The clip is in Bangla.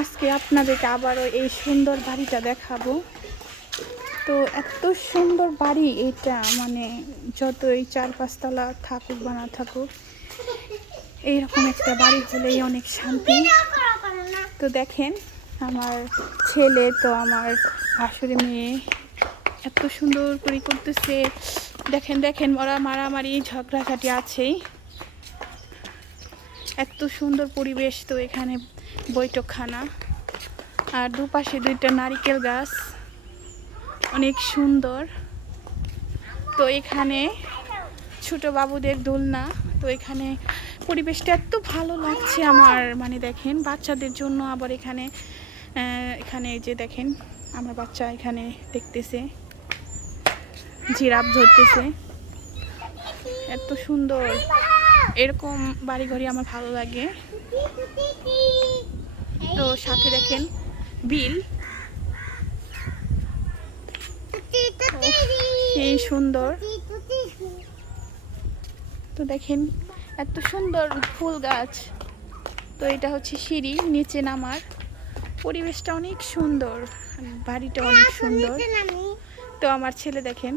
আজকে আপনাদেরকে আবারও এই সুন্দর বাড়িটা দেখাবো। তো এত সুন্দর বাড়ি এটা, মানে যতই 4-5 তলা থাকুক বা না থাকুক, এইরকম একটা বাড়ি হলেই অনেক শান্তি। তো দেখেন আমার ছেলে, তো আমার ভাসুরি মেয়ে এত সুন্দর করে করতেছে। দেখেন দেখেন ওরা মারামারি ঝগড়াঝাটি আছেই। এত সুন্দর পরিবেশ। তো এখানে বৈঠকখানা, আর দুপাশে 2টা নারিকেল গাছ, অনেক সুন্দর। তো এখানে ছোট বাবুদের দোলনা। তো এখানে পরিবেশটা এত ভালো লাগছে আমার, মানে দেখেন বাচ্চাদের জন্য। আবার এখানে এখানে এই যে দেখেন আমার বাচ্চা এখানে দেখতেছে, জিরাফ ধরতেছে। এত সুন্দর, এরকম বাড়িঘরই আমার ভালো লাগে। তো সাথে দেখেন বিল, এই সুন্দর। তো দেখেন এত সুন্দর ফুল গাছ। তো এটা হচ্ছে সিঁড়ি নিচে নামার। পরিবেশটা অনেক সুন্দর, বাড়িটা অনেক সুন্দর। তো আমার ছেলে দেখেন